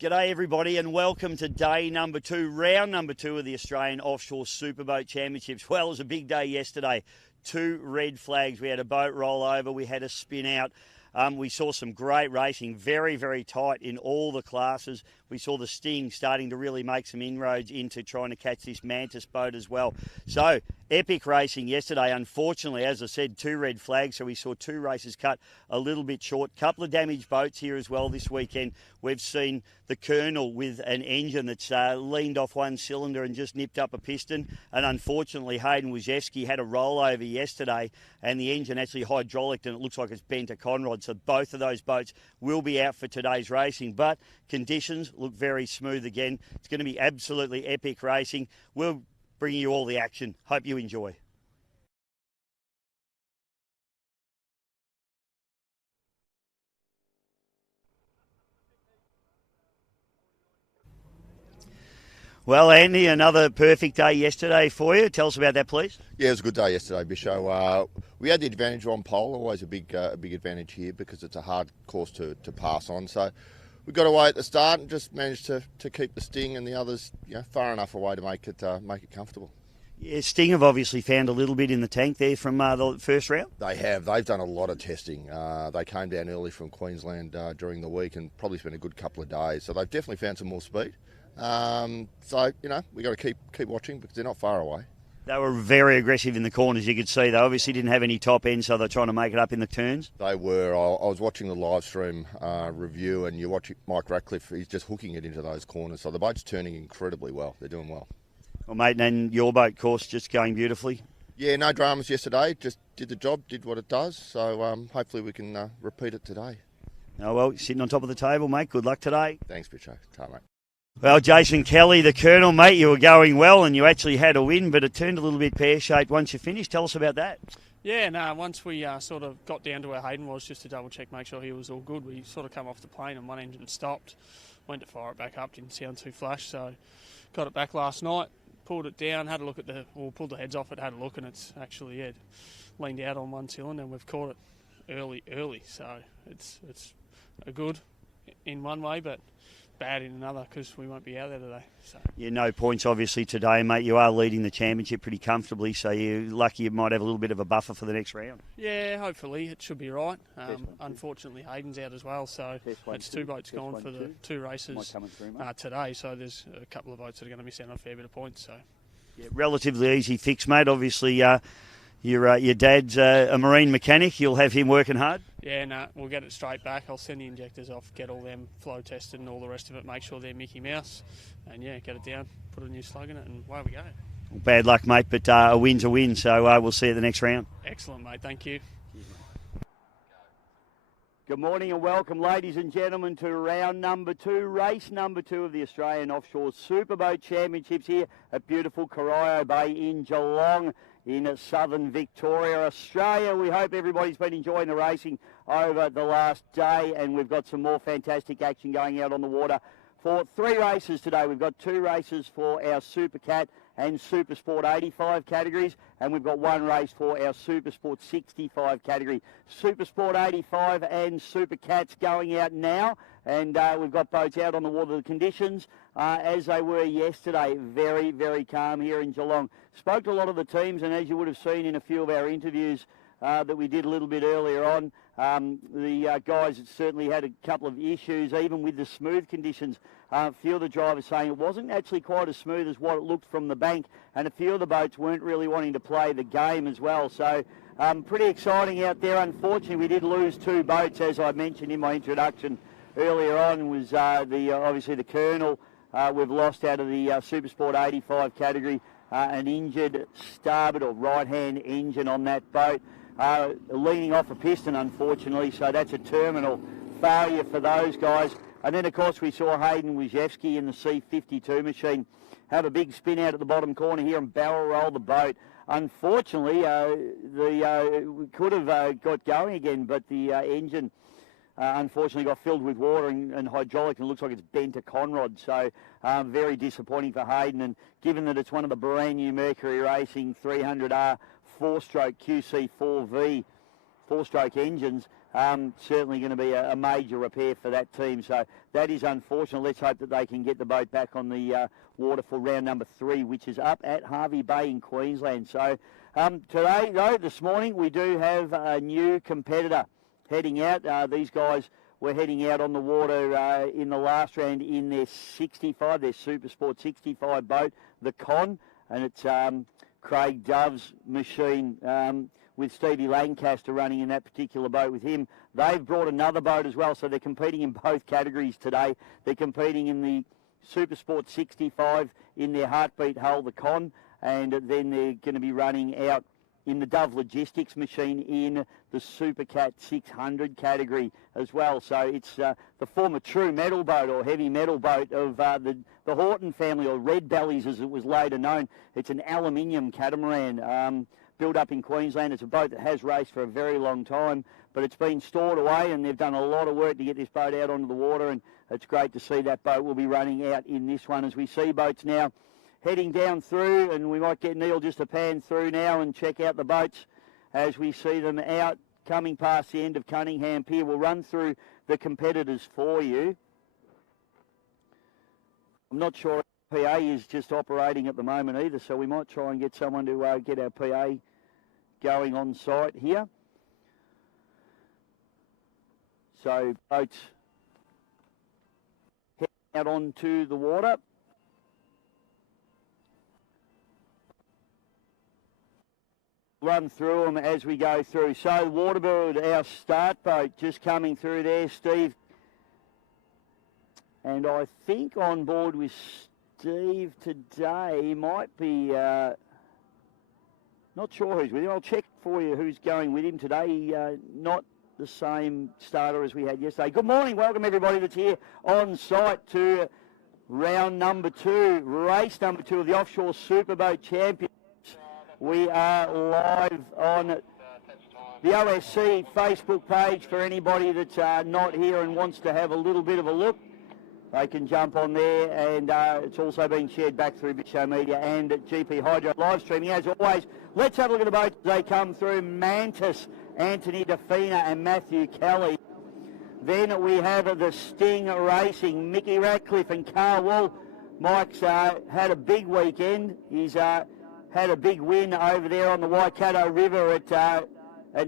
G'day everybody and welcome to day number 2, round number 2 of the Australian Offshore Superboat Championships. Well, it was a big day yesterday. 2 red flags. We had a boat roll over, we had a spin out. We saw some great racing, very, very tight in all the classes. We saw the Sting starting to really make some inroads into trying to catch this Mantis boat as well. So, epic racing yesterday. Unfortunately, as I said, 2 red flags, so we saw 2 races cut a little bit short. Couple of damaged boats here as well this weekend. We've seen the Colonel with an engine that's leaned off one cylinder and just nipped up a piston. And unfortunately, Hayden Wojcicki had a rollover yesterday and the engine actually hydraulicked and it looks like it's bent a conrod. So both of those boats will be out for today's racing. But conditions look very smooth again. It's going to be absolutely epic racing. We'll bring you all the action. Hope you enjoy. Well, Andy, another perfect day yesterday for you. Tell us about that, please. Yeah, it was a good day yesterday, Bisho. We had the advantage on pole, always a big advantage here because it's a hard course to pass on. So we got away at the start and just managed to keep the Sting and the others far enough away to make it comfortable. Yeah, Sting have obviously found a little bit in the tank there from the first round. They have. They've done a lot of testing. They came down early from Queensland during the week and probably spent a good couple of days. So they've definitely found some more speed. So we got to keep watching because they're not far away. They were very aggressive in the corners, you could see. They obviously didn't have any top end, so they're trying to make it up in the turns. They were. I was watching the live stream review, and you watch Mike Ratcliffe, he's just hooking it into those corners. So the boat's turning incredibly well. They're doing well. Well, mate, and your boat course just going beautifully? Yeah, no dramas yesterday. Just did the job, did what it does. So hopefully we can repeat it today. Oh, well, sitting on top of the table, mate. Good luck today. Thanks, Bicho. Ta, mate. Well, Jason Kelly, the Colonel, mate, you were going well and you actually had a win, but it turned a little bit pear-shaped once you finished. Tell us about that. Yeah, no, once we sort of got down to where Hayden was, just to double-check, make sure he was all good, we sort of come off the plane and one engine stopped. Went to fire it back up, didn't sound too flush, so got it back last night, pulled it down, had a look at pulled the heads off it, had a look, and it's actually, leaned out on one cylinder, and we've caught it early, so it's a good in one way, but bad in another because we won't be out there today. So. Yeah, no points obviously today, mate. You are leading the championship pretty comfortably, so you're lucky you might have a little bit of a buffer for the next round. Yeah, hopefully it should be right. Unfortunately, Hayden's out as well, so it's 2 boats gone for the 2 races today. So there's a couple of boats that are going to be sent on a fair bit of points. So yeah, relatively easy fix, mate. Obviously, your dad's a marine mechanic. You'll have him working hard. Yeah, no, we'll get it straight back. I'll send the injectors off, get all them flow tested and all the rest of it, make sure they're Mickey Mouse, and yeah, get it down, put a new slug in it, and away we go. Well, bad luck, mate, but a win's a win, so we'll see you at the next round. Excellent, mate. Thank you. Good morning and welcome, ladies and gentlemen, to round number 2, race number 2 of the Australian Offshore Superboat Championships here at beautiful Corio Bay in Geelong, in southern Victoria, Australia. We hope everybody's been enjoying the racing over the last day, and we've got some more fantastic action going out on the water for 3 races today. We've got 2 races for our Supercat and Supersport 85 categories, and we've got 1 race for our Supersport 65 category. Supersport 85 and Supercats going out now, and we've got boats out on the water. The conditions, as they were yesterday, very, very calm here in Geelong. Spoke to a lot of the teams, and as you would have seen in a few of our interviews that we did a little bit earlier on, the guys certainly had a couple of issues, even with the smooth conditions. A few of the drivers saying it wasn't actually quite as smooth as what it looked from the bank, and a few of the boats weren't really wanting to play the game as well. So pretty exciting out there. Unfortunately, we did lose 2 boats, as I mentioned in my introduction earlier on, was obviously the Colonel. We've lost out of the Supersport 85 category, an injured starboard or right-hand engine on that boat, leaning off a piston, unfortunately, so that's a terminal failure for those guys. And then, of course, we saw Hayden Wojcicki in the C52 machine have a big spin out at the bottom corner here and barrel roll the boat. Unfortunately, we could have got going again, but the engine unfortunately got filled with water and hydraulic, and looks like it's bent a conrod. So very disappointing for Hayden, and given that it's one of the brand new Mercury Racing 300R 4-stroke QC4V 4-stroke engines, certainly going to be a major repair for that team. So that is unfortunate. Let's hope that they can get the boat back on the water for round number 3, which is up at Hervey Bay in Queensland. So today, though, this morning, we do have a new competitor heading out. These guys were heading out on the water in the last round in their 65, their Super Sport 65 boat, the Con, and it's Craig Dove's machine with Stevie Lancaster running in that particular boat with him. They've brought another boat as well, so they're competing in both categories today. They're competing in the Super Sport 65 in their Heartbeat hull, the Con, and then they're going to be running out in the Dove Logistics machine in the Supercat 600 category as well. So it's the former true metal boat or heavy metal boat of the Horton family, or Red Bellies as it was later known. It's an aluminium catamaran built up in Queensland. It's a boat that has raced for a very long time, but it's been stored away, and they've done a lot of work to get this boat out onto the water, and it's great to see that boat will be running out in this one as we see boats now heading down through, and we might get Neil just to pan through now and check out the boats as we see them out coming past the end of Cunningham Pier. We'll run through the competitors for you. I'm not sure if PA is just operating at the moment either, so we might try and get someone to get our PA going on site here. So boats heading out onto the water. Run through them as we go through. So Waterbird, our start boat, just coming through there, Steve. And I think on board with Steve today might be, not sure who's with him. I'll check for you who's going with him today. Not the same starter as we had yesterday. Good morning, welcome everybody that's here on site to round number 2, race number 2 of the Offshore Superboat Championships. We are live on the OSC Facebook page for anybody that's not here and wants to have a little bit of a look. They can jump on there, and it's also been shared back through Big Show Media and at GP Hydro live streaming. As always, let's have a look at the boats as they come through. Mantis, Anthony Defina and Matthew Kelly. Then we have the Sting Racing, Mickey Ratcliffe and Carl Wall. Mike's had a big weekend. He's had a big win over there on the Waikato River at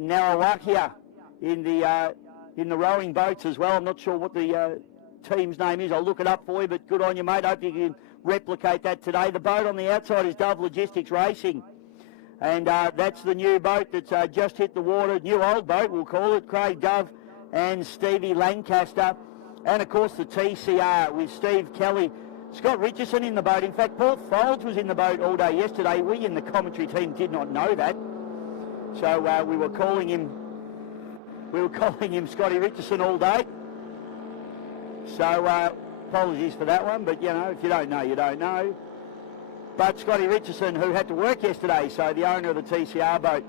Narrawakia in the rowing boats as well. I'm not sure what the team's name is. I'll look it up for you, but good on you, mate. Hope you can replicate that today. The boat on the outside is Dove Logistics Racing, and that's the new boat that's just hit the water. New old boat, we'll call it. Craig Dove and Stevie Lancaster, and of course the TCR with Steve Kelly. Scott Richardson in the boat. In fact, Paul Folds was in the boat all day yesterday. We in the commentary team did not know that. So we were calling him Scotty Richardson all day. So apologies for that one, but you know, if you don't know, you don't know. But Scotty Richardson, who had to work yesterday, so the owner of the TCR boat,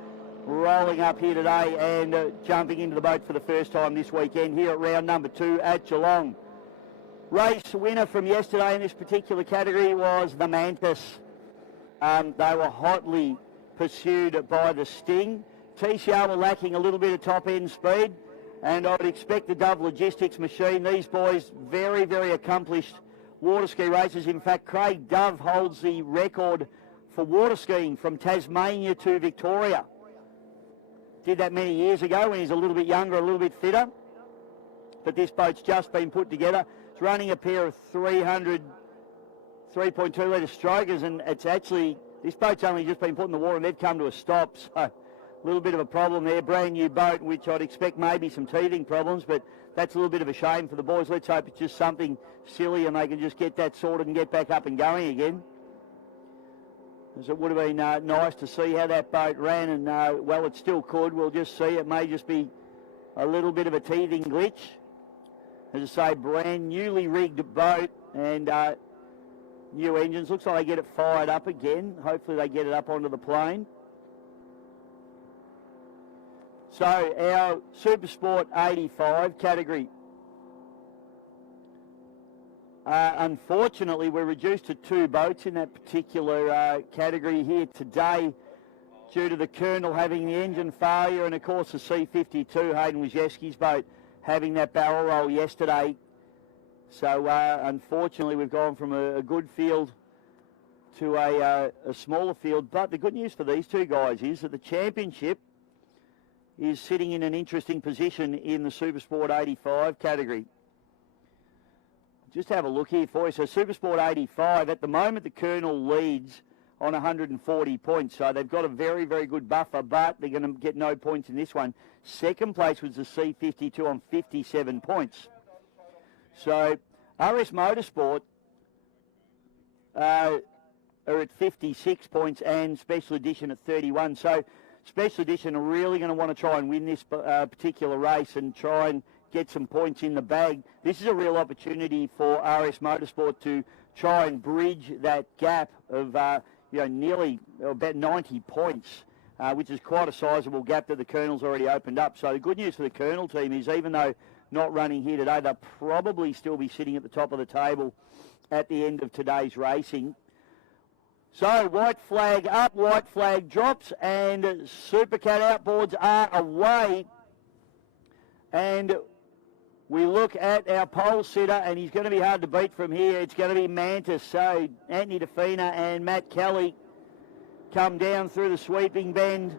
rolling up here today and jumping into the boat for the first time this weekend here at round number 2 at Geelong. Race winner from yesterday in this particular category was the Mantis. They were hotly pursued by the Sting. TCR were lacking a little bit of top-end speed, and I would expect the Dove Logistics machine. These boys, very, very accomplished water ski racers. In fact, Craig Dove holds the record for water skiing from Tasmania to Victoria. Did that many years ago when he's a little bit younger, a little bit fitter. But this boat's just been put together. It's running a pair of 3.2 litre strokers, and it's actually, this boat's only just been put in the water and they've come to a stop. So a little bit of a problem there. Brand new boat, which I'd expect maybe some teething problems, but that's a little bit of a shame for the boys. Let's hope it's just something silly and they can just get that sorted and get back up and going again. As it would have been nice to see how that boat ran, and well, it still could. We'll just see. It may just be a little bit of a teething glitch. As I say, brand newly rigged boat and new engines. Looks like they get it fired up again. Hopefully they get it up onto the plane. So our Super Sport 85 category. Unfortunately, we're reduced to 2 boats in that particular category here today. due to the Colonel having the engine failure, and of course the C-52, Hayden Wojcicki's boat, having that barrel roll yesterday. So unfortunately we've gone from a good field to a smaller field. But the good news for these two guys is that the championship is sitting in an interesting position in the Supersport 85 category. Just have a look here for you. So Supersport 85, at the moment the Colonel leads on 140 points. So they've got a very, very good buffer, but they're going to get no points in this one. Second place was the C-52 on 57 points. So RS Motorsport are at 56 points and Special Edition at 31. So Special Edition are really going to want to try and win this particular race and try and get some points in the bag. This is a real opportunity for RS Motorsport to try and bridge that gap of nearly about 90 points, which is quite a sizable gap that the Colonel's already opened up. So the good news for the Colonel team is, even though not running here today, they'll probably still be sitting at the top of the table at the end of today's racing. So white flag up, white flag drops, and Supercat Outboards are away. And we look at our pole sitter, and he's going to be hard to beat from here. It's going to be Mantis. So Anthony DeFina and Matt Kelly come down through the sweeping bend.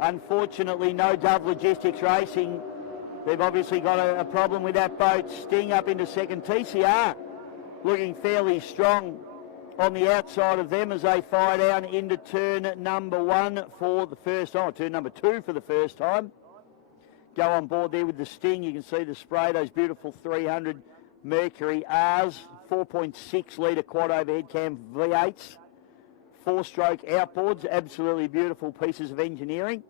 Unfortunately, no Dove Logistics Racing. They've obviously got a problem with that boat. Sting up into second. TCR looking fairly strong on the outside of them as they fire down into turn number one for the first time, turn number two for the first time. Go on board there with the Sting. You can see the spray, those beautiful 300 Mercury R's, 4.6 litre quad overhead cam V8s, 4-stroke outboards, absolutely beautiful pieces of engineering.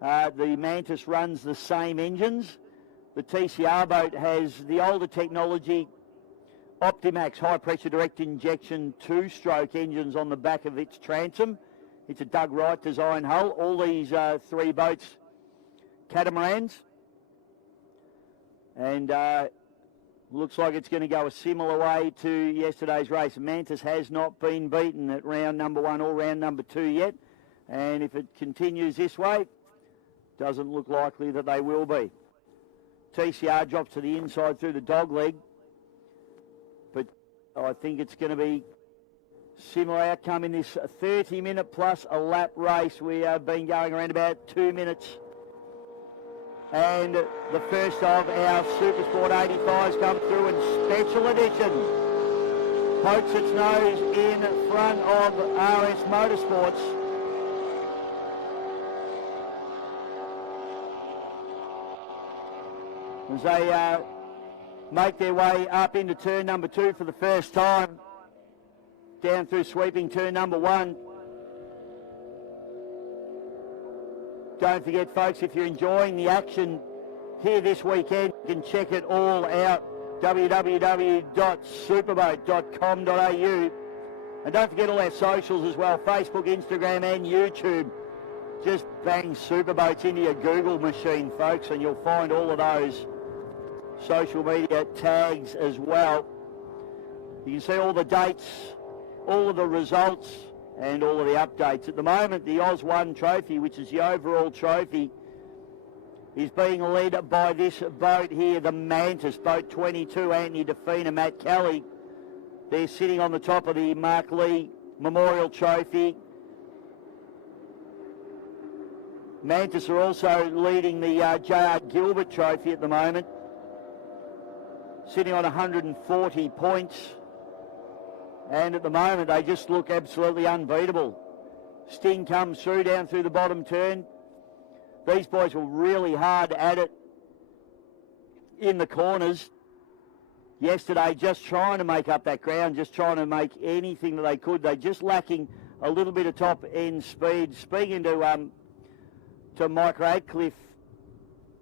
The Mantis runs the same engines. The TCR boat has the older technology, Optimax high pressure direct injection 2-stroke engines on the back of its transom. It's a Doug Wright design hull. All these three boats, catamarans, and looks like it's going to go a similar way to yesterday's race. Mantis has not been beaten at round number one or round number two yet, and if it continues this way, doesn't look likely that they will be. TCR drops to the inside through the dog leg, but I think it's going to be similar outcome in this 30-minute plus a lap race. We have been going around about 2 minutes. And the first of our Supersport 85s come through in Special Edition. Pokes its nose in front of RS Motorsports. As they make their way up into turn number two for the first time. Down through sweeping turn number one. Don't forget, folks, if you're enjoying the action here this weekend, you can check it all out, www.superboat.com.au. And don't forget all our socials as well, Facebook, Instagram and YouTube. Just bang Superboats into your Google machine, folks, and you'll find all of those social media tags as well. You can see all the dates, all of the results, and all of the updates. At the moment, the Oz 1 trophy, which is the overall trophy, is being led by this boat here, the Mantis, boat 22, Anthony DeFina, Matt Kelly. They're sitting on the top of the Mark Lee Memorial Trophy. Mantis are also leading the J.R. Gilbert Trophy at the moment, sitting on 140 points. And at the moment, they just look absolutely unbeatable. Sting comes through down through the bottom turn. These boys were really hard at it in the corners yesterday, just trying to make up that ground, just trying to make anything that they could. They're just lacking a little bit of top end speed. Speaking to Mike Radcliffe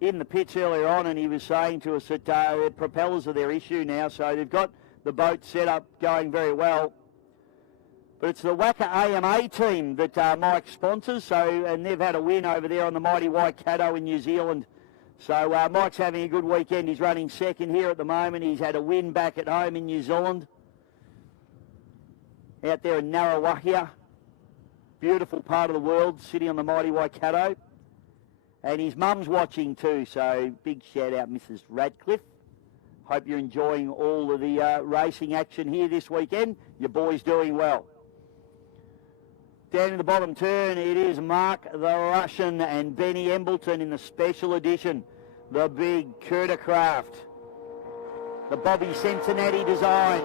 in the pits earlier on, and he was saying to us that their propellers are their issue now, so they've got the boat set up going very well. But it's the Wacker AMA team that Mike sponsors, and they've had a win over there on the mighty Waikato in New Zealand. So Mike's having a good weekend. He's running second here at the moment. He's had a win back at home in New Zealand, out there in Narrawahia. beautiful part of the world, sitting on the mighty Waikato. And his mum's watching too, so big shout out, Mrs. Radcliffe. Hope you're enjoying all of the racing action here this weekend. Your boy's doing well. Down in the bottom turn, it is Mark the Russian and Benny Embleton in the special edition. The big Kurtacraft. The Bobby Cincinnati design.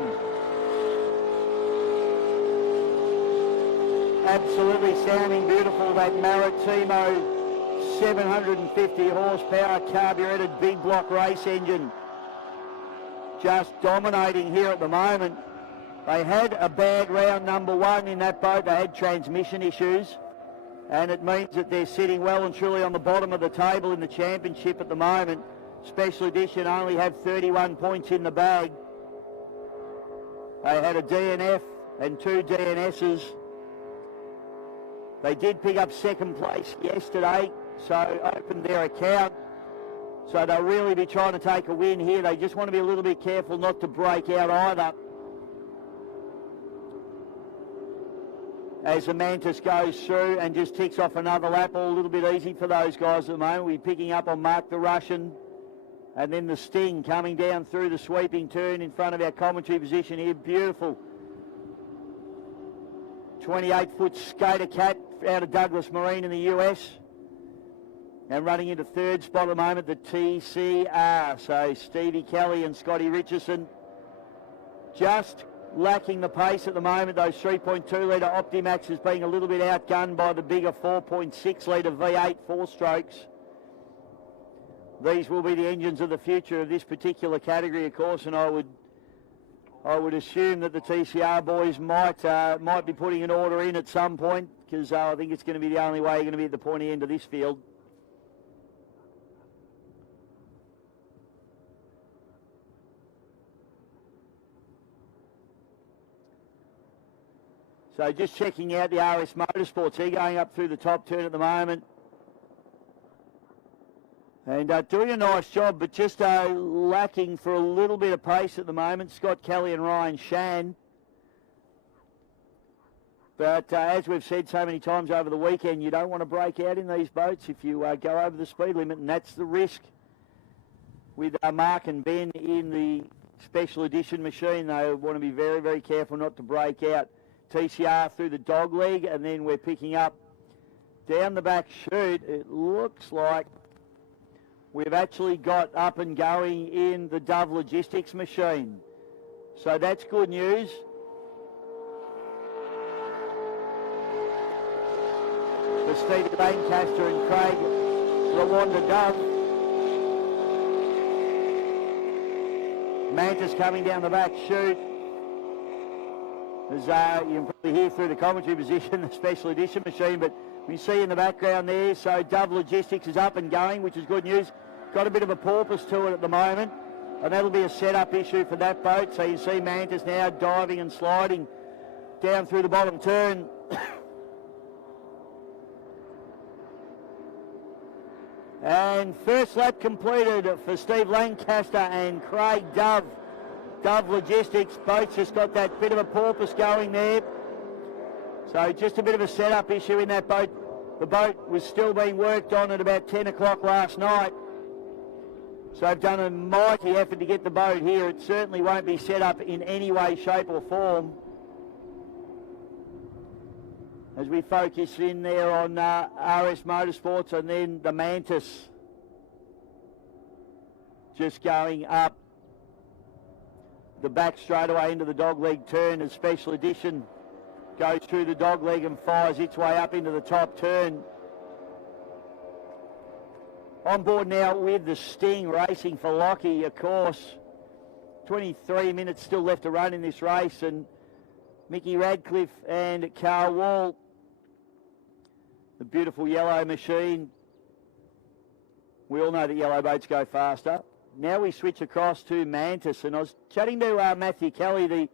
Absolutely sounding beautiful, that Maritimo 750 horsepower carburetted big block race engine. Just dominating here at the moment. They had a bad round number one in that boat. They had transmission issues, and it means that they're sitting well and truly on the bottom of the table in the championship at the moment. Special edition only have 31 points in the bag. They had a DNF and 2 DNSs. They did pick up second place yesterday, so opened their account. So they'll really be trying to take a win here. They just want to be a little bit careful not to break out either. As the Mantis goes through and just ticks off another lap, all a little bit easy for those guys at the moment. We're picking up on Mark the Russian, and then the Sting coming down through the sweeping turn in front of our commentary position here. Beautiful 28-foot skater cat out of Douglas Marine in the US. And running into third spot at the moment, the TCR. So Stevie Kelly and Scotty Richardson just lacking the pace at the moment. Those 3.2 litre Optimax is being a little bit outgunned by the bigger 4.6 litre V8 4-strokes. These will be the engines of the future of this particular category, of course, and I would assume that the TCR boys might be putting an order in at some point, because I think it's going to be the only way you're going to be at the pointy end of this field. So just checking out the RS Motorsports here, going up through the top turn at the moment. And doing a nice job, but just lacking for a little bit of pace at the moment. Scott Kelly and Ryan Shan. But as we've said so many times over the weekend, you don't want to break out in these boats if you go over the speed limit, and that's the risk with Mark and Ben in the special edition machine. They want to be very, very careful not to break out. TCR through the dog leg, and then we're picking up down the back chute. It looks like we've actually got up and going in the Dove Logistics machine. So that's good news. For Steve Lancaster and Craig Rwanda Dove. Mantis coming down the back chute. As you can probably hear through the commentary position, the special edition machine, but we see in the background there, so Dove Logistics is up and going, which is good news. Got a bit of a porpoise to it at the moment, and that'll be a setup issue for that boat. So you see Mantis now diving and sliding down through the bottom turn. And first lap completed for Steve Lancaster and Craig Dove. Dove Logistics, boats just got that bit of a porpoise going there. So just a bit of a setup issue in that boat. The boat was still being worked on at about 10 o'clock last night. So I've done a mighty effort to get the boat here. It certainly won't be set up in any way, shape or form. As we focus in there on RS Motorsports, and then the Mantis just going up the back straightaway into the dogleg turn. As special edition goes through the dogleg and fires its way up into the top turn. On board now with the Sting, racing for Lockie, of course. 23 minutes still left to run in this race, and Mickey Radcliffe and Carl Wall, the beautiful yellow machine. We all know that yellow boats go faster. Now we switch across to Mantis, and I was chatting to Matthew Kelly, the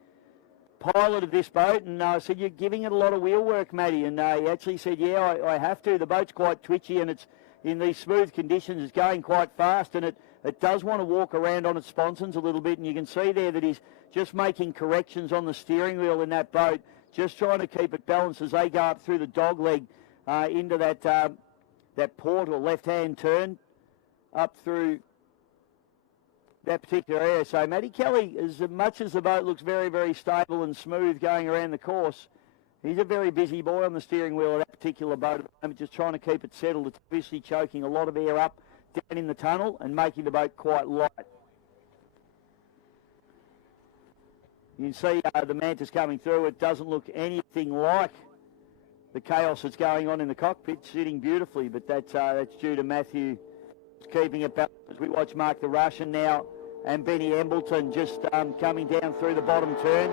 pilot of this boat, and I said, you're giving it a lot of wheel work, Matty, and he actually said, yeah, I have to. The boat's quite twitchy, and it's in these smooth conditions, it's going quite fast, and it does want to walk around on its sponsons a little bit, and you can see there that he's just making corrections on the steering wheel in that boat just trying to keep it balanced as they go up through the dog leg into that portal left-hand turn up through that particular area. So Matty Kelly, as much as the boat looks very, very stable and smooth going around the course, he's a very busy boy on the steering wheel of that particular boat at the moment, just trying to keep it settled. It's obviously choking a lot of air up down in the tunnel and making the boat quite light. You can see the Mantis coming through. It doesn't look anything like the chaos that's going on in the cockpit, sitting beautifully, but that's due to Matthew keeping it balanced. As we watch Mark the Russian now and Benny Embleton just coming down through the bottom turn.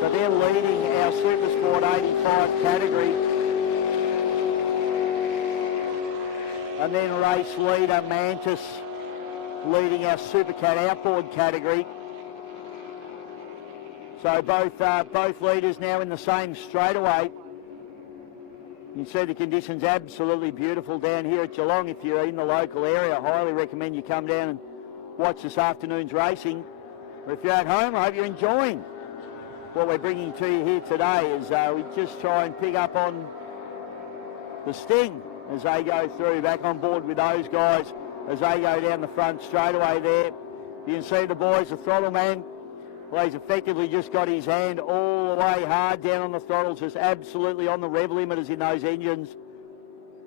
So they're leading our Super Sport 85 category. And then race leader Mantis leading our Supercat Outboard category. So both leaders now in the same straightaway. You can see the conditions absolutely beautiful down here at Geelong. If you're in the local area, I highly recommend you come down and watch this afternoon's racing. Or if you're at home, I hope you're enjoying what we're bringing to you here today as we just try and pick up on the Sting as they go through. Back on board with those guys as they go down the front straightaway there. You can see the boys, the throttle man. Well, he's effectively just got his hand all the way hard down on the throttles, just absolutely on the rev limiters in those engines.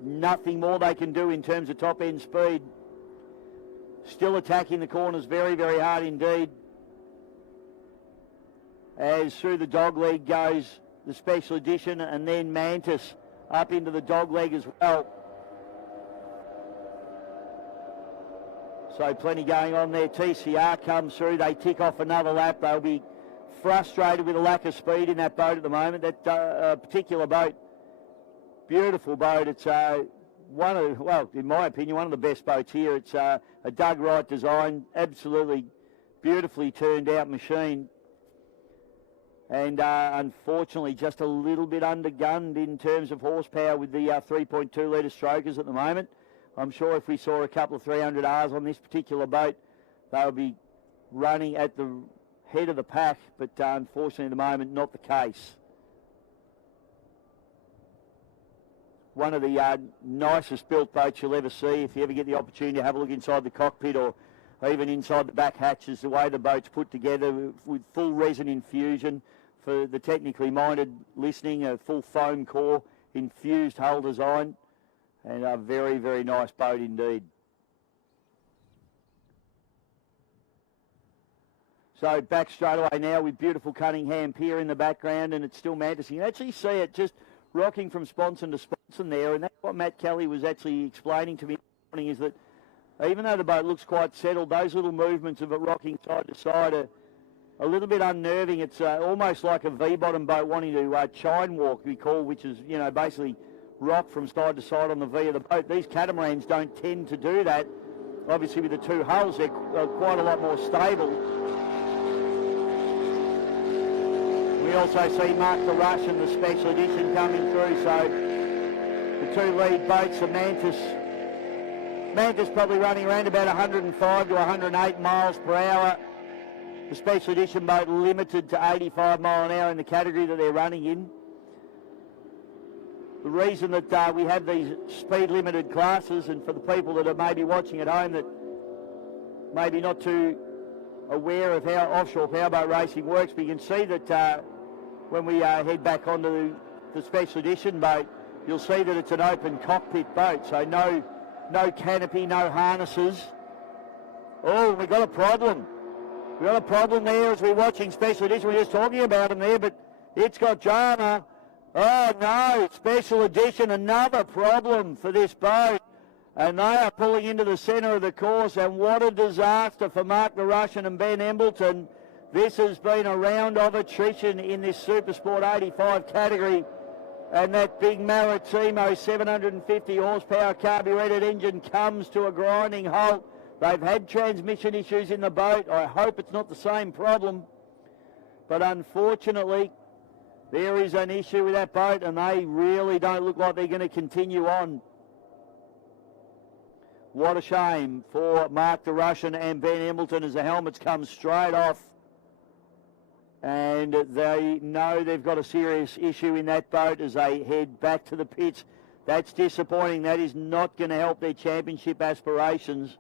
Nothing more they can do in terms of top end speed. Still attacking the corners very, very hard indeed. As through the dog leg goes the Special Edition and then Mantis up into the dog leg as well. So plenty going on there. TCR comes through. They tick off another lap. They'll be frustrated with the lack of speed in that boat at the moment. That particular boat, beautiful boat. It's one of, well, in my opinion, one of the best boats here. It's a dug right design, absolutely beautifully turned out machine. And unfortunately, just a little bit undergunned in terms of horsepower with the 3.2 litre strokers at the moment. I'm sure if we saw a couple of 300Rs on this particular boat, they'll be running at the head of the pack, but unfortunately at the moment, not the case. One of the nicest built boats you'll ever see. If you ever get the opportunity to have a look inside the cockpit or even inside the back hatches, the way the boat's put together with full resin infusion for the technically minded listening, a full foam core, infused hull design. And a very, very nice boat indeed. So back straight away now with beautiful Cunningham Pier in the background, and it's still Mantis. You can actually see it just rocking from sponson to sponson there, and that's what Matt Kelly was actually explaining to me this morning, is that even though the boat looks quite settled, those little movements of it rocking side to side are a little bit unnerving. It's almost like a V-bottom boat wanting to chine walk, we call, which is, you know, basically rock from side to side on the V of the boat. These catamarans don't tend to do that. Obviously with the two hulls, they're quite a lot more stable. We also see Mark the Russian, the Special Edition, coming through. So the two lead boats, the Mantis probably running around about 105 to 108 miles per hour. The Special Edition boat limited to 85 mile an hour in the category that they're running in. The reason that we have these speed limited classes, and for the people that are maybe watching at home that maybe not too aware of how offshore powerboat racing works, but you can see that when we head back onto the Special Edition boat, you'll see that it's an open cockpit boat, so no canopy, no harnesses. Oh, we've got a problem. We've got a problem there as we're watching Special Edition. We're just talking about them there, but it's got drama. Oh no, Special Edition, another problem for this boat. And they are pulling into the centre of the course, and what a disaster for Mark the Russian and Ben Embleton. This has been a round of attrition in this Super Sport 85 category. And that big Maritimo 750 horsepower carburetted engine comes to a grinding halt. They've had transmission issues in the boat. I hope it's not the same problem. But unfortunately, there is an issue with that boat, and they really don't look like they're going to continue on. What a shame for Mark the Russian and Ben Embleton as the helmets come straight off. And they know they've got a serious issue in that boat as they head back to the pits. That's disappointing. That is not going to help their championship aspirations.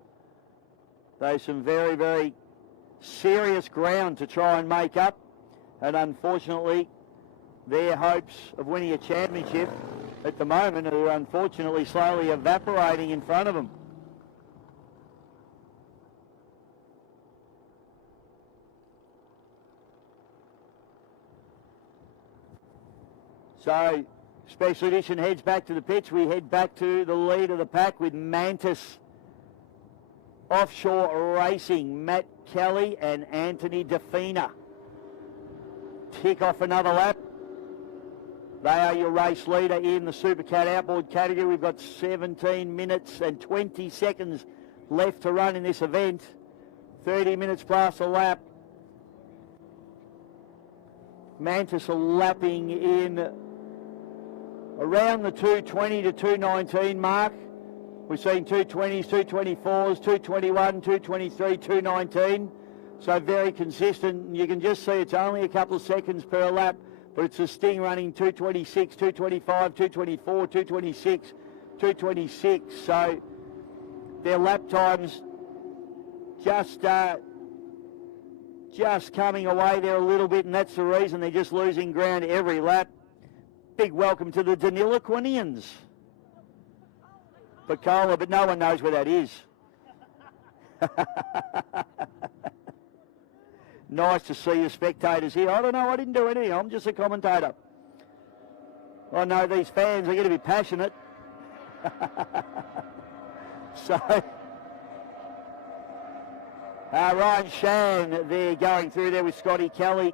There's some very, very serious ground to try and make up. And unfortunately, their hopes of winning a championship at the moment are unfortunately slowly evaporating in front of them. So, Special Edition heads back to the pitch. We head back to the lead of the pack with Mantis Offshore Racing, Matt Kelly and Anthony Defina. Tick off another lap. They are your race leader in the Supercat Outboard category. We've got 17 minutes and 20 seconds left to run in this event. 30 minutes plus a lap. Mantis are lapping in around the 220 to 219 mark. We've seen 220s, 224s, 221, 223, 219. So very consistent. You can just see it's only a couple of seconds per lap, but it's a Sting running 226, 225, 224, 226, 226. So their lap times just coming away there a little bit, and that's the reason they're just losing ground every lap. Big welcome to the Daniloquinians. Picola, but no one knows where that is. Nice to see the spectators here. I don't know, I didn't do anything. I'm just a commentator. I know these fans are going to be passionate. So, Ryan Shan there going through there with Scotty Kelly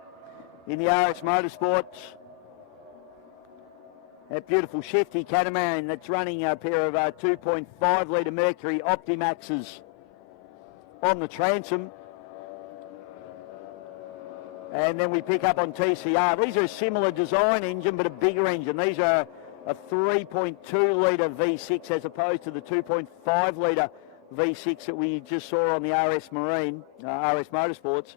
in the RS Motorsports. That beautiful shifty catamaran that's running a pair of 2.5 litre Mercury Optimaxes on the transom. And then we pick up on TCR. These are a similar design engine, but a bigger engine. These are a 3.2 litre V6 as opposed to the 2.5 litre V6 that we just saw on the RS Marine, RS Motorsports.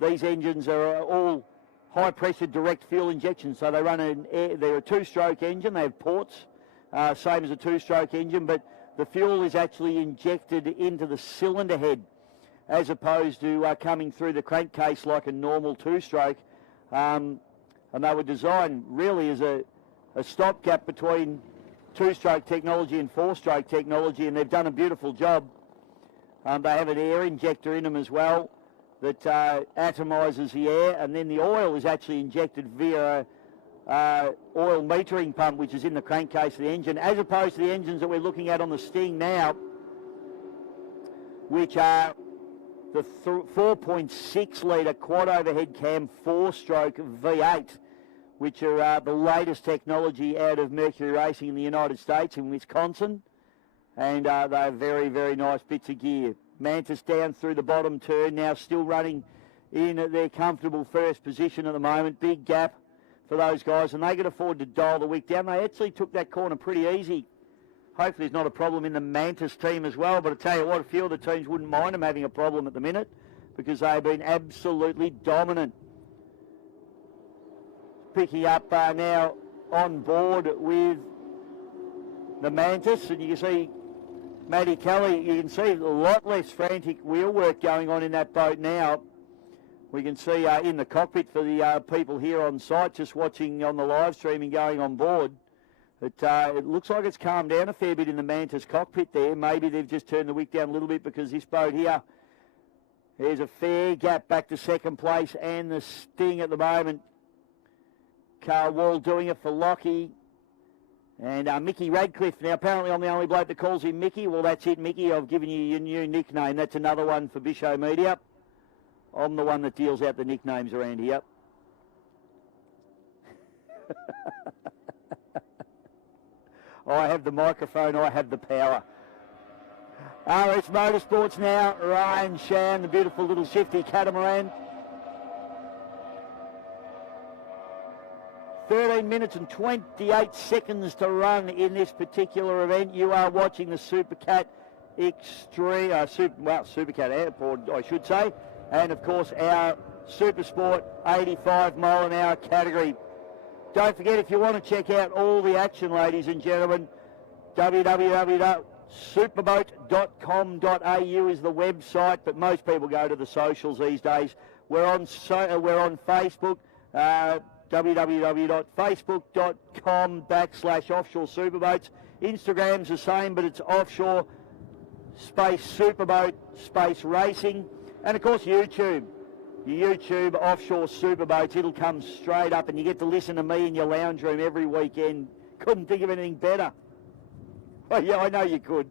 These engines are all high pressure direct fuel injection, so they run they're a two-stroke engine. They have ports, same as a two-stroke engine, but the fuel is actually injected into the cylinder head as opposed to coming through the crankcase like a normal two-stroke. And they were designed really as a stopgap between two-stroke technology and four-stroke technology, and they've done a beautiful job. They have an air injector in them as well that atomises the air, and then the oil is actually injected via oil metering pump, which is in the crankcase of the engine, as opposed to the engines that we're looking at on the Sting now, which are the 4.6 litre quad overhead cam four-stroke V8, which are the latest technology out of Mercury Racing in the United States, in Wisconsin, and they're very, very nice bits of gear. Mantis down through the bottom turn, now still running in their comfortable first position at the moment. Big gap for those guys, and they could afford to dial the wick down. They actually took that corner pretty easy. Hopefully there's not a problem in the Mantis team as well, but I tell you what, a few of the teams wouldn't mind them having a problem at the minute because they've been absolutely dominant. Picking up now on board with the Mantis, and you can see Matty Kelly, you can see a lot less frantic wheel work going on in that boat now. We can see in the cockpit for the people here on site just watching on the live streaming going on board. It looks like it's calmed down a fair bit in the Mantis cockpit there. Maybe they've just turned the wick down a little bit because this boat here, there's a fair gap back to second place and the Sting at the moment. Carl Wall doing it for Lockie. And Mickey Radcliffe. Now, apparently I'm the only bloke that calls him Mickey. Well, that's it, Mickey. I've given you your new nickname. That's another one for Bisho Media. I'm the one that deals out the nicknames around here. I have the microphone. I have the power. RS Motorsports now. Ryan Shan, the beautiful little shifty catamaran. 13 minutes and 28 seconds to run in this particular event. You are watching the Supercat Supercat Outboard, I should say. And of course, our Super Sport 85 mile an hour category. Don't forget, if you want to check out all the action, ladies and gentlemen, www.superboat.com.au is the website, but most people go to the socials these days. We're on Facebook, www.facebook.com/offshore superboats. Instagram's the same, but it's offshore space superboat space racing. And of course YouTube. Your YouTube offshore superboats, it'll come straight up and you get to listen to me in your lounge room every weekend. Couldn't think of anything better. Oh yeah, I know you could.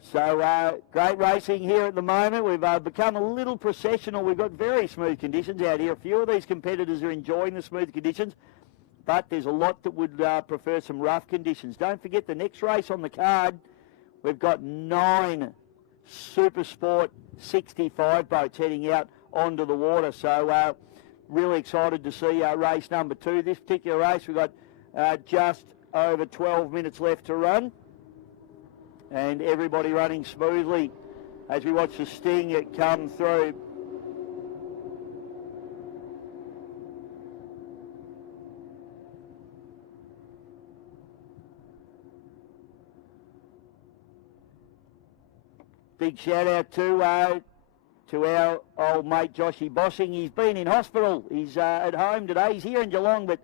So great racing here at the moment. We've become a little processional. We've got very smooth conditions out here. A few of these competitors are enjoying the smooth conditions, but there's a lot that would prefer some rough conditions. Don't forget the next race on the card. We've got 9 Super Sport 65 boats heading out onto the water. So really excited to see race number 2. This particular race, we've got just over 12 minutes left to run. And everybody running smoothly as we watch the Sting come through. Big shout out to our old mate Joshy Bossing. He's been in hospital. He's at home today. He's here in Geelong, but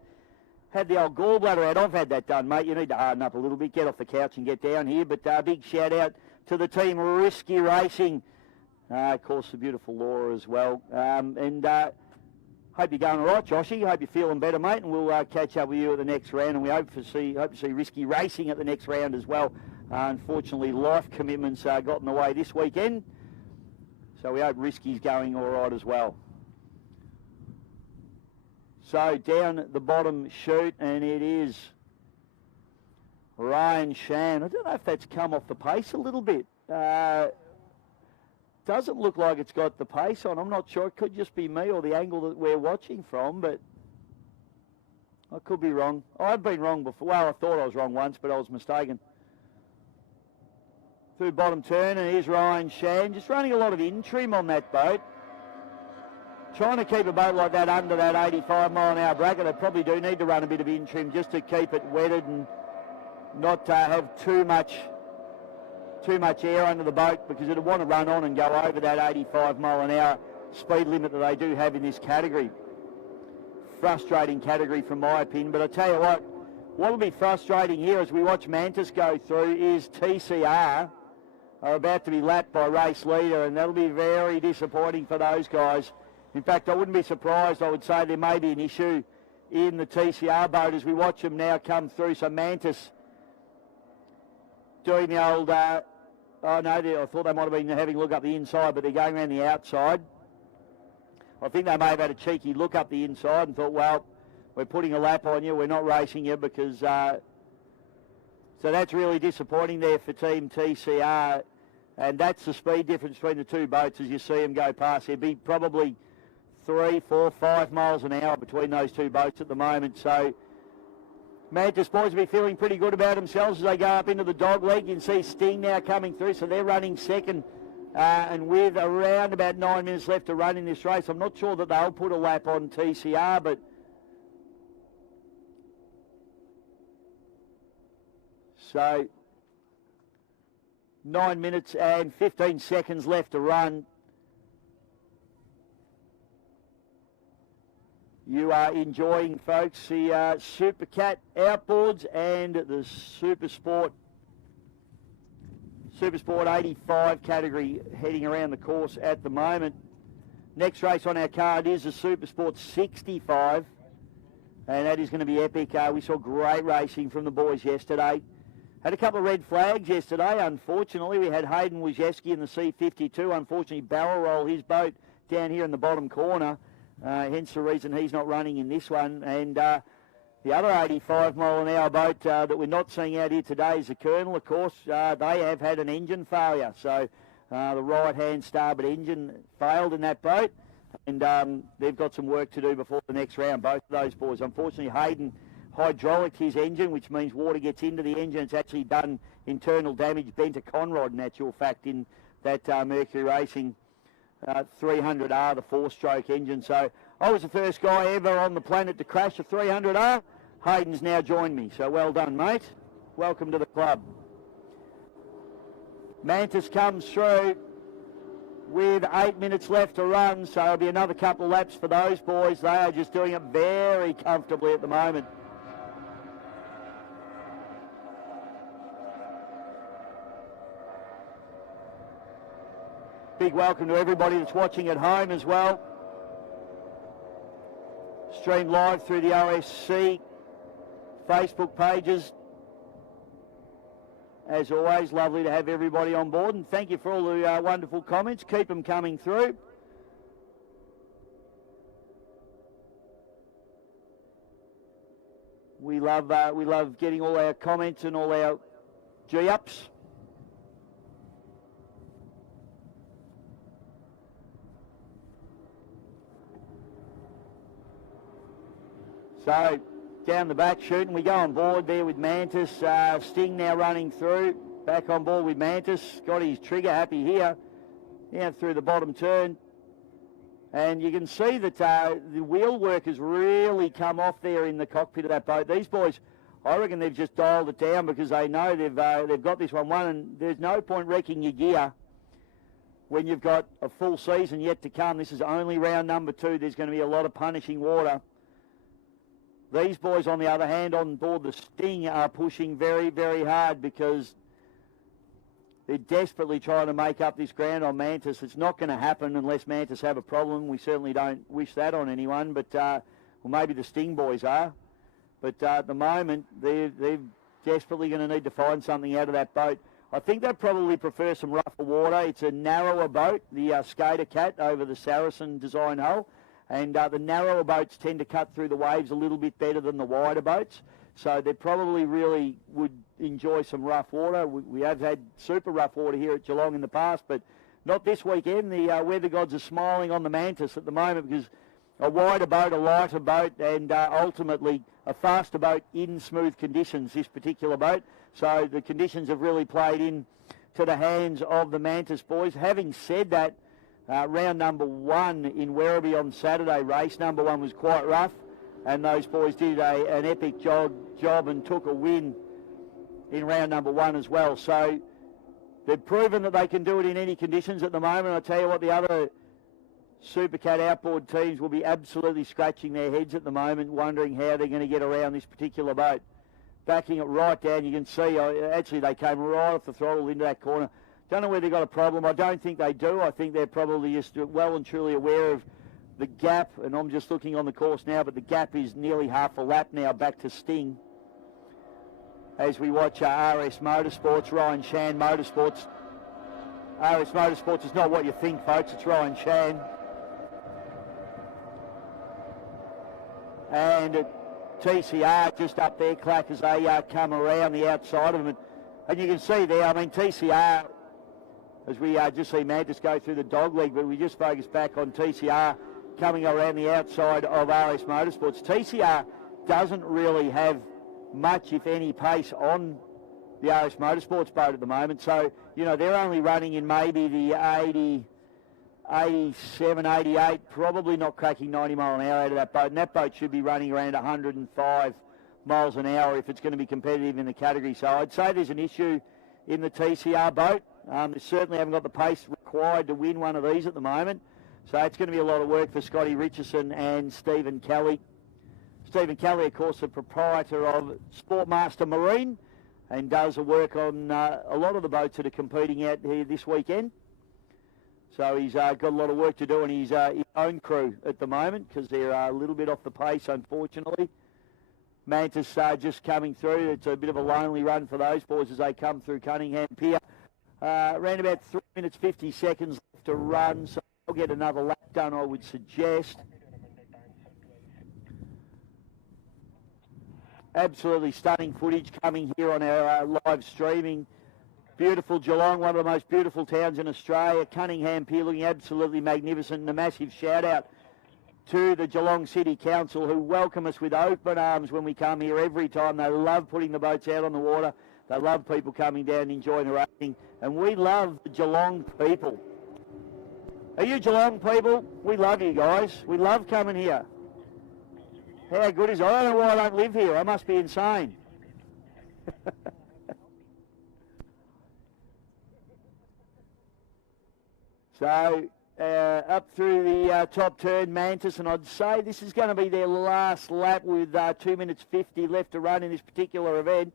had the old gallbladder out. I've had that done, mate. You need to harden up a little bit, get off the couch and get down here. But big shout out to the team Risky Racing. Of course, the beautiful Laura as well. Hope you're going all right, Joshy. Hope you're feeling better, mate. And we'll catch up with you at the next round. And we hope to see Risky Racing at the next round as well. Unfortunately, life commitments got in the way this weekend. So we hope Risky's going all right as well. So down the bottom chute, and it is Ryan Shan. I don't know if that's come off the pace a little bit. Doesn't look like it's got the pace on. I'm not sure. It could just be me or the angle that we're watching from, but I could be wrong. I've been wrong before. Well, I thought I was wrong once, but I was mistaken. Through bottom turn, and here's Ryan Shan, just running a lot of in-trim on that boat. Trying to keep a boat like that under that 85 mile an hour bracket. They probably do need to run a bit of in-trim just to keep it wetted and not have too much air under the boat, because it'd want to run on and go over that 85 mile an hour speed limit that they do have in this category. Frustrating category from my opinion, but I tell you what will be frustrating here as we watch Mantis go through is TCR are about to be lapped by race leader, and that'll be very disappointing for those guys. In fact, I wouldn't be surprised. I would say there may be an issue in the TCR boat as we watch them now come through. So Mantis doing the old, I thought they might have been having a look up the inside, but they're going around the outside. I think they may have had a cheeky look up the inside and thought, well, we're putting a lap on you, we're not racing you, because... so that's really disappointing there for Team TCR. And that's the speed difference between the two boats as you see them go past. There'd be probably 3, 4, 5 miles an hour between those two boats at the moment. So Mantis boys will be feeling pretty good about themselves as they go up into the dog leg. You can see Sting now coming through, so they're running second. And with around about 9 minutes left to run in this race, I'm not sure that they'll put a lap on TCR, but so 9 minutes and 15 seconds left to run. You are enjoying, folks, the Supercat Outboards and the Super Sport 85 category heading around the course at the moment. Next race on our card is the Super Sport 65, and that is going to be epic. We saw great racing from the boys yesterday. Had a couple of red flags yesterday, unfortunately. We had Hayden Wojcicki in the C52, unfortunately barrel roll his boat down here in the bottom corner, hence the reason he's not running in this one. And the other 85 mile an hour boat that we're not seeing out here today is the Colonel, of course. They have had an engine failure, so the right-hand starboard engine failed in that boat, and they've got some work to do before the next round, both of those boys. Unfortunately, Hayden hydraulic his engine, which means water gets into the engine. It's actually done internal damage, bent a conrod in actual fact in that Mercury Racing 300R, the 4-stroke engine. So I was the first guy ever on the planet to crash a 300R. Hayden's now joined me, so well done, mate. Welcome to the club. Mantis comes through with 8 minutes left to run, so it'll be another couple of laps for those boys. They are just doing it very comfortably at the moment. Big welcome to everybody that's watching at home as well. Stream live through the OSC Facebook pages. As always, lovely to have everybody on board, and thank you for all the wonderful comments. Keep them coming through. We love getting all our comments and all our G-ups. So, down the back shooting, we go on board there with Mantis. Sting now running through, back on board with Mantis. Got his trigger happy here, now through the bottom turn. And you can see that the wheel work has really come off there in the cockpit of that boat. These boys, I reckon they've just dialed it down because they know they've got this one won, and there's no point wrecking your gear when you've got a full season yet to come. This is only round number 2. There's going to be a lot of punishing water. These boys, on the other hand, on board the Sting are pushing very, very hard because they're desperately trying to make up this ground on Mantis. It's not going to happen unless Mantis have a problem. We certainly don't wish that on anyone, but well, maybe the Sting boys are. But at the moment, they're desperately going to need to find something out of that boat. I think they probably prefer some rougher water. It's a narrower boat, the Skater Cat over the Saracen design hull. And the narrower boats tend to cut through the waves a little bit better than the wider boats. So they probably really would enjoy some rough water. We have had super rough water here at Geelong in the past, but not this weekend. The weather gods are smiling on the Mantis at the moment because a wider boat, a lighter boat, and ultimately a faster boat in smooth conditions, this particular boat. So the conditions have really played in to the hands of the Mantis boys. Having said that, round number 1 in Werribee on Saturday, race number 1 was quite rough, and those boys did an epic job and took a win in round number 1 as well. So they've proven that they can do it in any conditions at the moment. I tell you what, the other Supercat outboard teams will be absolutely scratching their heads at the moment, wondering how they're going to get around this particular boat. Backing it right down, you can see, actually they came right off the throttle into that corner. Don't know whether they've got a problem. I don't think they do. I think they're probably just well and truly aware of the gap, and I'm just looking on the course now, but the gap is nearly half a lap now back to Sting. As we watch RS Motorsports, Ryan Shan Motorsports. RS Motorsports is not what you think, folks. It's Ryan Shan. And TCR just up there, Clack, as they come around the outside of them. And you can see there, I mean, TCR, as we just see Mantis go through the dog leg, but we just focus back on TCR coming around the outside of RS Motorsports. TCR doesn't really have much, if any, pace on the RS Motorsports boat at the moment. So, you know, they're only running in maybe the 80, 87, 88, probably not cracking 90 mile an hour out of that boat. And that boat should be running around 105 miles an hour if it's going to be competitive in the category. So I'd say there's an issue in the TCR boat. They certainly haven't got the pace required to win one of these at the moment. So it's going to be a lot of work for Scotty Richardson and Stephen Kelly. Stephen Kelly, of course, the proprietor of Sportmaster Marine, and does the work on a lot of the boats that are competing out here this weekend. So he's got a lot of work to do on his own crew at the moment because they're a little bit off the pace, unfortunately. Mantis just coming through. It's a bit of a lonely run for those boys as they come through Cunningham Pier. Around about 3 minutes 50 seconds left to run, so I'll get another lap done, I would suggest. Absolutely stunning footage coming here on our live streaming. Beautiful Geelong, one of the most beautiful towns in Australia. Cunningham Pier looking absolutely magnificent, and a massive shout out to the Geelong City Council, who welcome us with open arms when we come here every time. They love putting the boats out on the water. They love people coming down and enjoying the racing. And we love the Geelong people. Are you Geelong people? We love you guys. We love coming here. How good is it? I don't know why I don't live here. I must be insane. So, up through the top turn, Mantis, and I'd say this is going to be their last lap with 2 minutes 50 left to run in this particular event.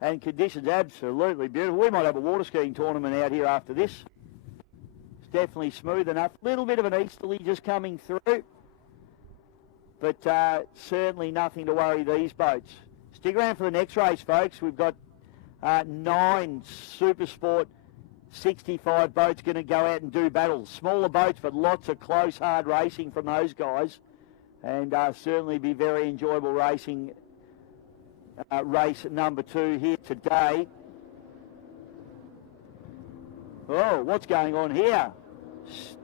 And conditions absolutely beautiful. We might have a water skiing tournament out here after this. It's definitely smooth enough. Little bit of an easterly just coming through. But certainly nothing to worry these boats. Stick around for the next race, folks. We've got 9 Super Sport 65 boats going to go out and do battles. Smaller boats, but lots of close, hard racing from those guys. And certainly be very enjoyable racing. Race number 2 here today. Oh, what's going on here?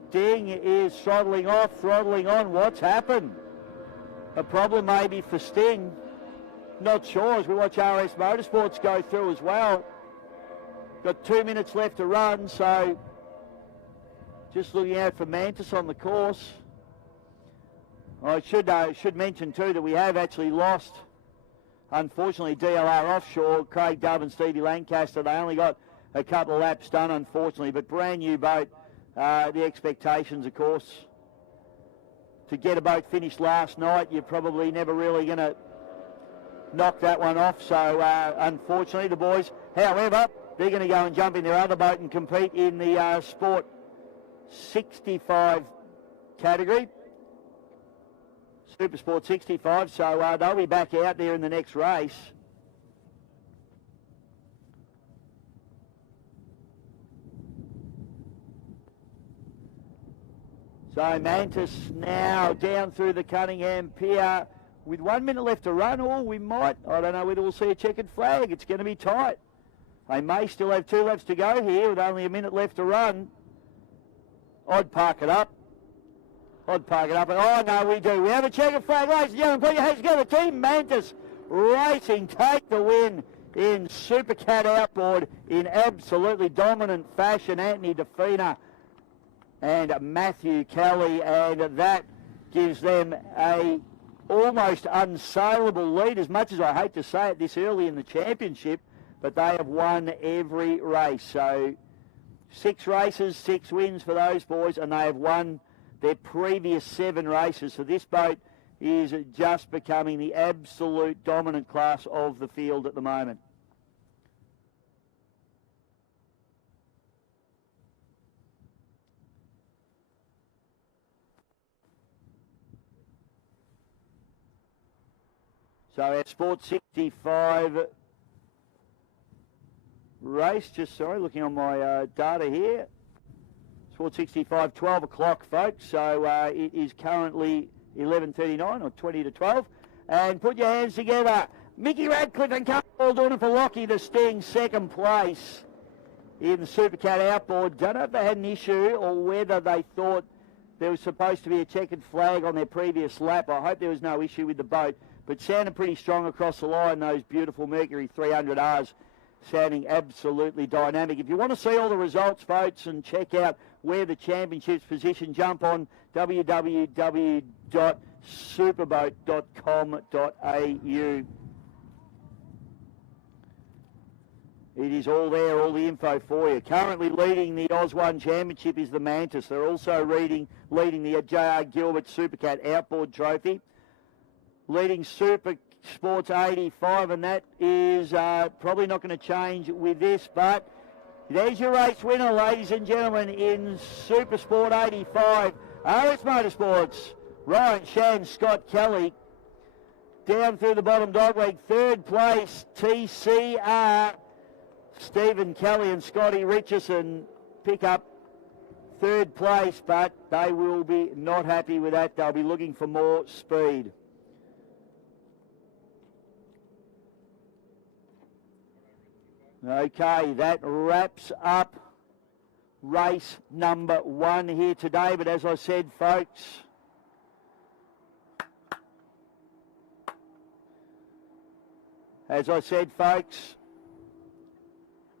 Sting is throttling off, throttling on. What's happened? A problem maybe for Sting. Not sure as we watch RS Motorsports go through as well. Got 2 minutes left to run, so just looking out for Mantis on the course. I should mention too that we have actually lost, unfortunately, DLR Offshore, Craig Dove and Stevie Lancaster. They only got a couple of laps done, unfortunately, but brand new boat. The expectations, of course, to get a boat finished last night, you're probably never really going to knock that one off. So, unfortunately, the boys, however, they're going to go and jump in their other boat and compete in the Sport 65 category. Super Sport 65, so they'll be back out there in the next race. So Mantis now down through the Cunningham Pier with 1 minute left to run, or we might, I don't know whether we'll see a checkered flag. It's going to be tight. They may still have 2 laps to go here with only a minute left to run. I'd park it up. I'd park it up. Oh, no, we do. We have a checkered flag. Ladies and gentlemen, put your hands together. Team Mantis Racing take the win in Supercat Outboard in absolutely dominant fashion. Anthony DeFina and Matthew Kelly, and that gives them a almost unsaleable lead, as much as I hate to say it this early in the championship, but they have won every race. So 6 races, 6 wins for those boys, and they have won their previous 7 races. So this boat is just becoming the absolute dominant class of the field at the moment. So our Sport 65 race, looking on my data here. Sport 65, 12 o'clock, folks. So it is currently 11:39 or 20 to 12. And put your hands together. Mickey Radcliffe and Carl doing it for Lockie the Sting, second place in the Supercat Outboard. Don't know if they had an issue or whether they thought there was supposed to be a checkered flag on their previous lap. I hope there was no issue with the boat, but sounded pretty strong across the line, those beautiful Mercury 300Rs. Sounding absolutely dynamic. If you want to see all the results, folks, and check out where the championship's position, jump on www.superboat.com.au. It is all there, all the info for you. Currently leading the Oz1 Championship is the Mantis. They're also leading the J.R. Gilbert Supercat Outboard Trophy. Leading Super Sports 85, and that is probably not going to change with this, but there's your race winner, ladies and gentlemen, in Super Sport 85. RS Motorsports, Ryan Shan, Scott Kelly. Down through the bottom dogleg, third place, TCR. Stephen Kelly and Scotty Richardson pick up third place, but they will be not happy with that. They'll be looking for more speed. Okay, that wraps up race number 1 here today. But as I said, folks,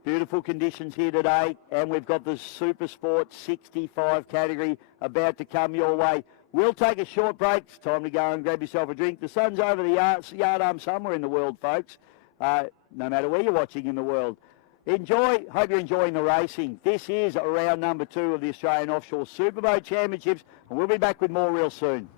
beautiful conditions here today, and we've got the Super Sport 65 category about to come your way. We'll take a short break. It's time to go and grab yourself a drink. The sun's over the yard arm somewhere in the world, folks, no matter where you're watching in the world. Enjoy. Hope you're enjoying the racing. This is round number 2 of the Australian Offshore Superboat Championships, and we'll be back with more real soon.